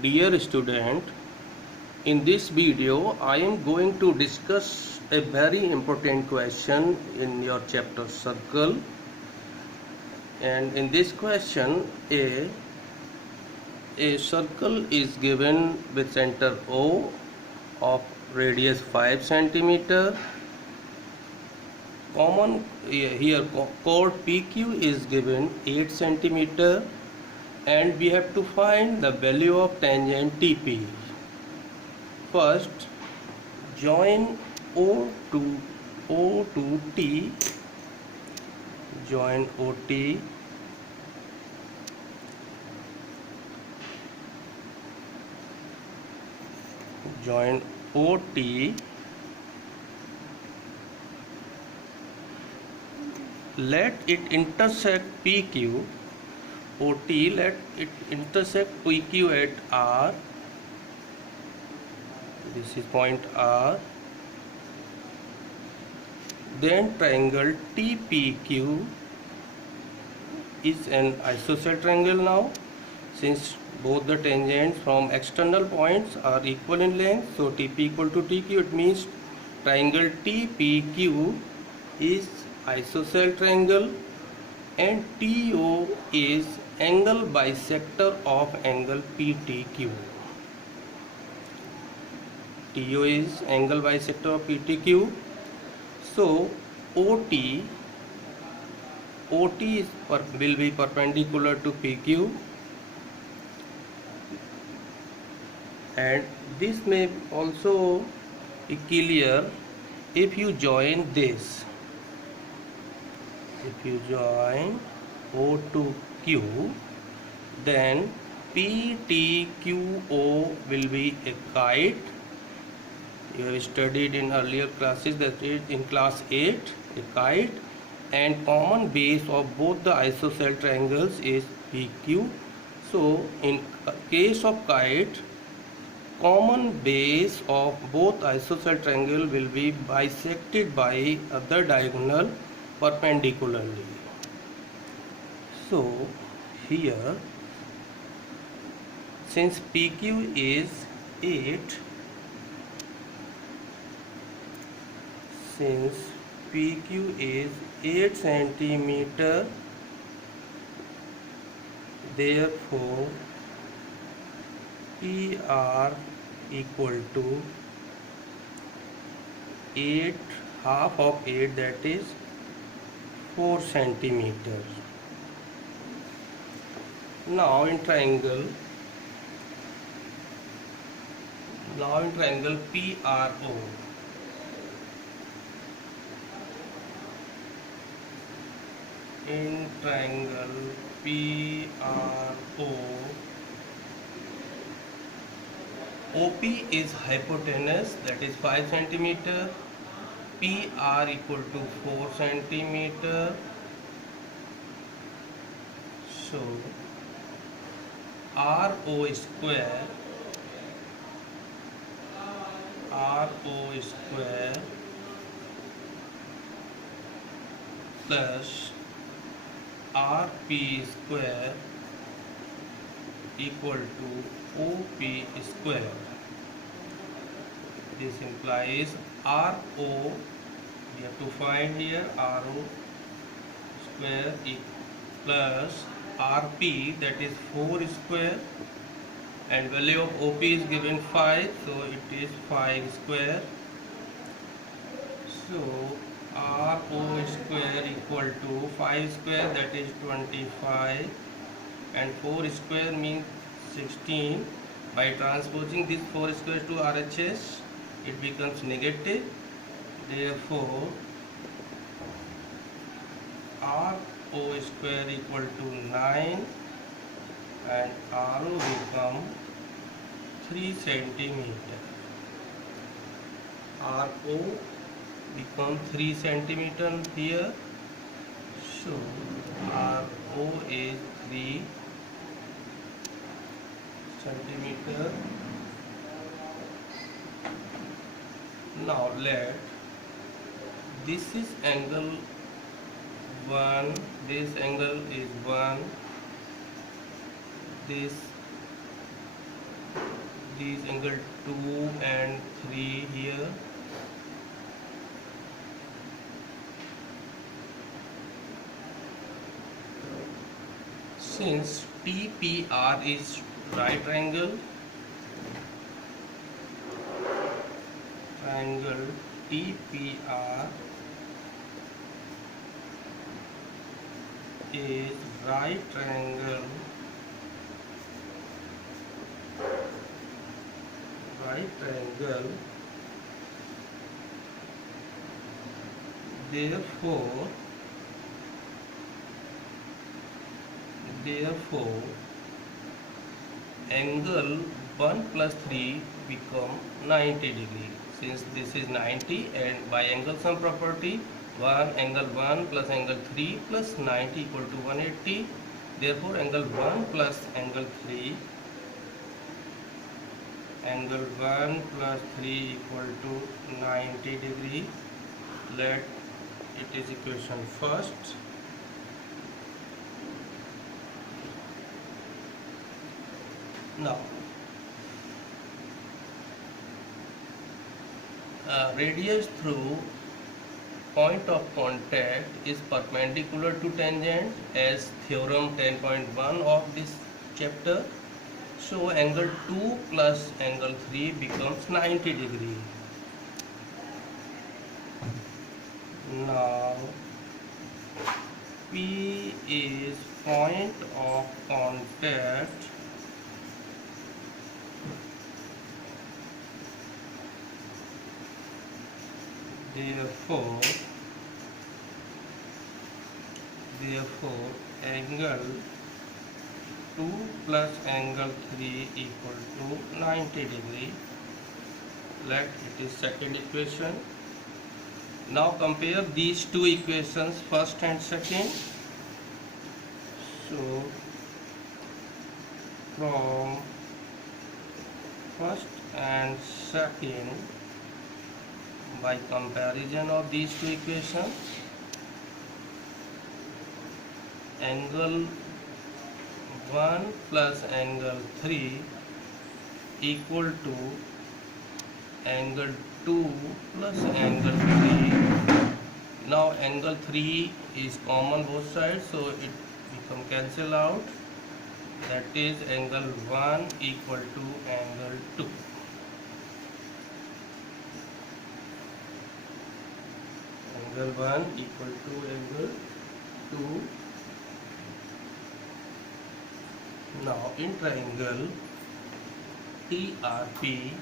Dear student, in this video I am going to discuss a very important question in your chapter circle, and in this question a circle is given with center O of radius 5 centimeter. Common here chord PQ is given 8 centimeter, and we have to find the value of tangent TP. First, join O to T, join OT, join OT, let it intersect PQ, OT, let it intersect PQ at R, this is point R, then triangle TPQ is an isosceles triangle now, since both the tangents from external points are equal in length, so TP equal to TQ. It means triangle TPQ is isosceles triangle, and TO is angle bisector of angle PTQ. TO is angle bisector of PTQ. So OT will be perpendicular to PQ, and this may also be clear if you join this. If you join O to Q, then PTQO will be a kite. You have studied in earlier classes, that is in class 8, a kite, and common base of both the isosceles triangles is PQ. So in case of kite, common base of both isosceles triangle will be bisected by other diagonal perpendicularly. So here, since PQ is 8, since PQ is 8 centimeter, therefore PR equal to 8, half of 8, that is 4 centimeter. Now in triangle PRO, in triangle PRO, OP is hypotenuse, that is 5 centimeter, PR equal to 4 centimeter. So RO square plus RP square equal to OP square. This implies RO, we have to find here RO square plus RP, that is 4 square, and value of OP is given 5, so it is 5 square. So RO square equal to 5 square, that is 25, and 4 square means 16. By transposing this 4 square to RHS, it becomes negative. Therefore RO square equal to 9, and RO become 3 centimeter. RO become 3 centimeter here. So RO is 3 centimeter. Now let this is angle 1, this angle is 1, this these angle 2 and 3 here. Since TPR is right triangle TPR is right triangle therefore angle 1 plus 3 become 90 degree. Since this is 90, and by angle sum property, angle 1 plus angle 3 plus 90 equal to 180. Therefore angle 1 plus angle 3 equal to 90 degree. Let it is equation first. Now radius through point of contact is perpendicular to tangent as theorem 10.1 of this chapter. So angle 2 plus angle 3 becomes 90 degree. Now P is point of contact therefore angle 2 plus angle 3 equal to 90 degree. Let it is second equation. Now compare these two equations, first and second. So from first and second, by comparison of these two equations, angle 1 plus angle 3 equal to angle 2 plus angle 3. Now angle 3 is common both sides, so it become cancel out. That is angle 1 equal to angle 2. Angle 1 equal to angle 2. Now in triangle TRP,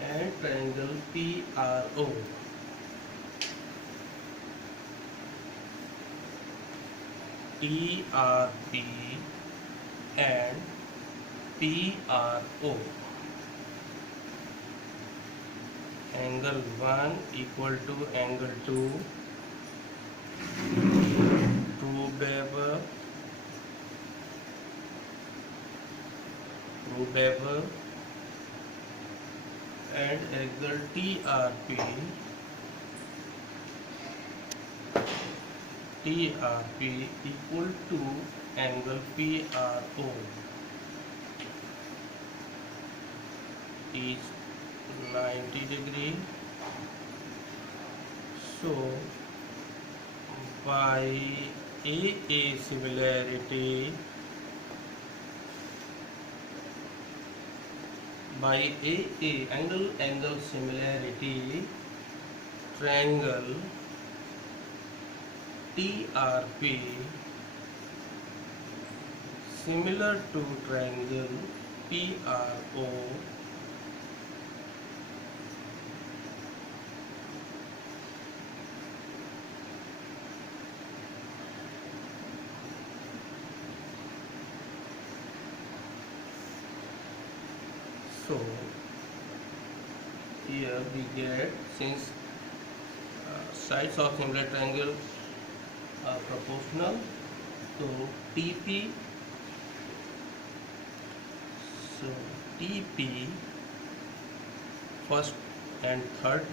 and triangle PRO, TRP and PRO, angle 1 equal to angle 2, Bevel, and angle TRP equal to angle PRO is 90 degree. So by AA similarity, by AA angle similarity, triangle TRP similar to triangle PRO so here we get, since sides of similar triangle are proportional, so TP first and third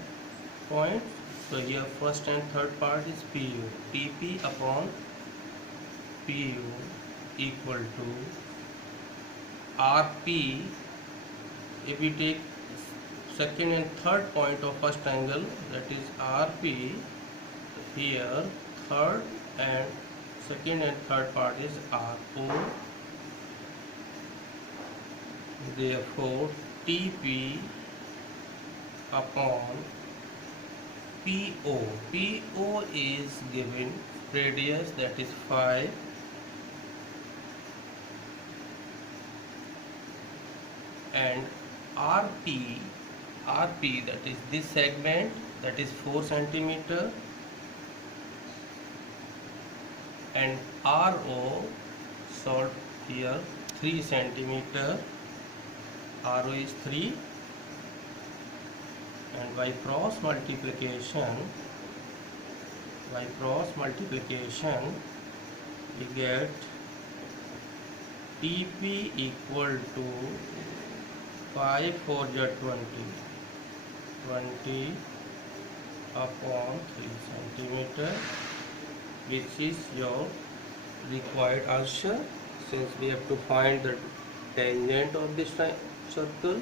point So here first and third part is PU. TP upon PU equal to RP. If we take second and third point of first angle, that is RP, here third and second and third part is RO. Therefore TP upon PO. PO is given radius, that is 5, and RP, that is this segment, that is 4 centimeter, and RO solved here 3 centimeter. RO is 3, and by cross multiplication we get TP equal to 5 4 20 upon 3 centimeter, which is your required answer, since we have to find the tangent of this circle.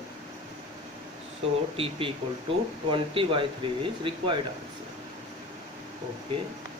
So TP equal to 20 by 3 is required answer. Okay.